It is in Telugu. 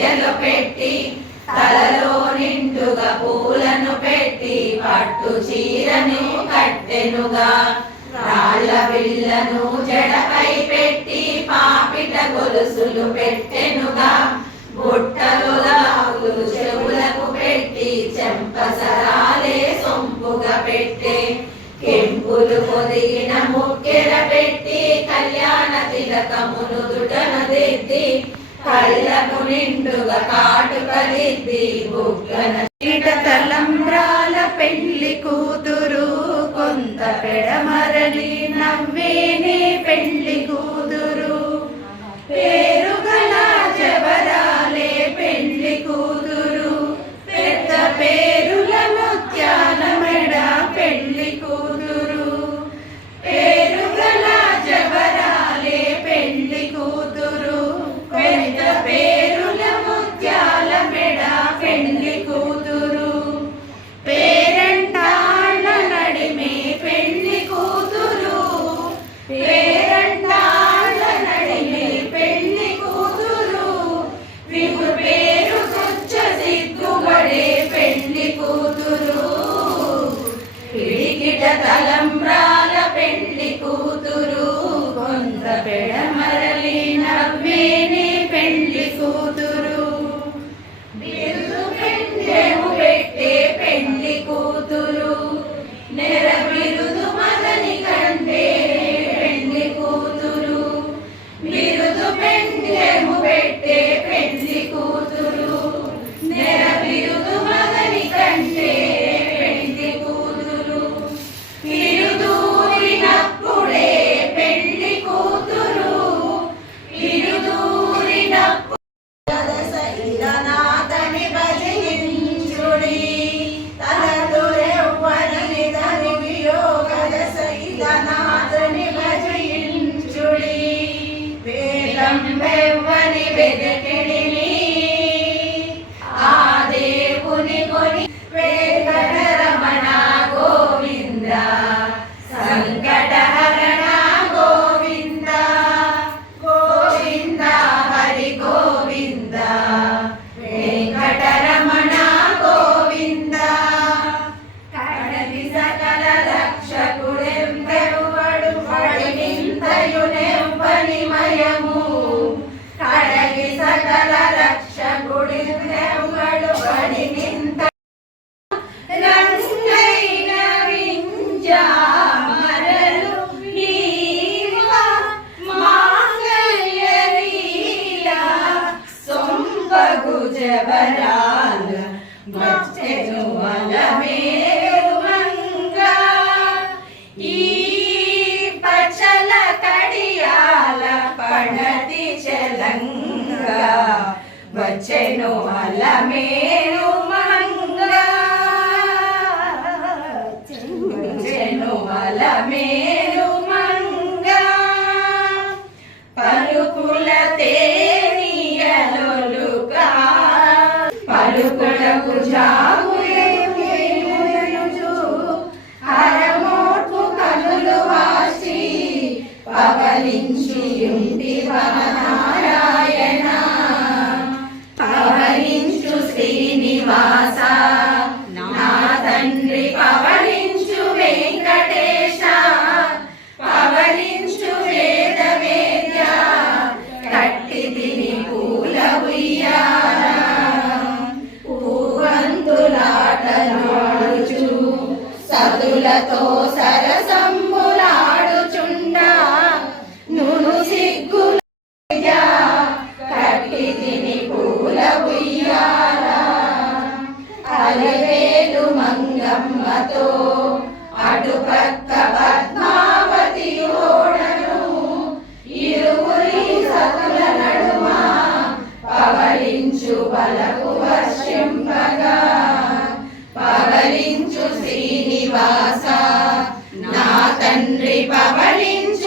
మధ్యలో పెట్టి తలలో నిండుగా పూలను పెట్టి పట్టు చీరను కట్టెనుగా రాళ్ళ బిళ్ళను జడపై పెట్టి పాపిట గొలుసులు పెట్టెనుగా బుట్టలు లాగులు చెవులకు పెట్టి చెంపసరాలే సొంపుగా పెట్టే కెంపులు పొదిగిన ముక్కెర పెట్టి కళ్యాణ తిలకమును దుటను దిద్ది కళ్ళకు నిండుగా కాటుక బుగ్గన చీట తలంబ్రాల పెళ్ళి కూతురు కొంత పెడమరలి నవ్వేనే పెళ్ళి కూతురు friend in the జవరాల మచ్చెను అలమేరుమంగా ఈ పచల కడియాల పడతి చలంగా వచ్చెను అలమేరు సదులతో సరసంబులాడుచుండ. నును సిగ్గుల కట్టి తిని పూల ఉయ్యాల అలవేలు మంగమ్మతో అటుపక్క పద్మావతి ఓడను ఇరువురి సతుల నడుమ పవలించు బలకు వర్షింపగా పవలించు నివాస నా తండ్రి పవలించ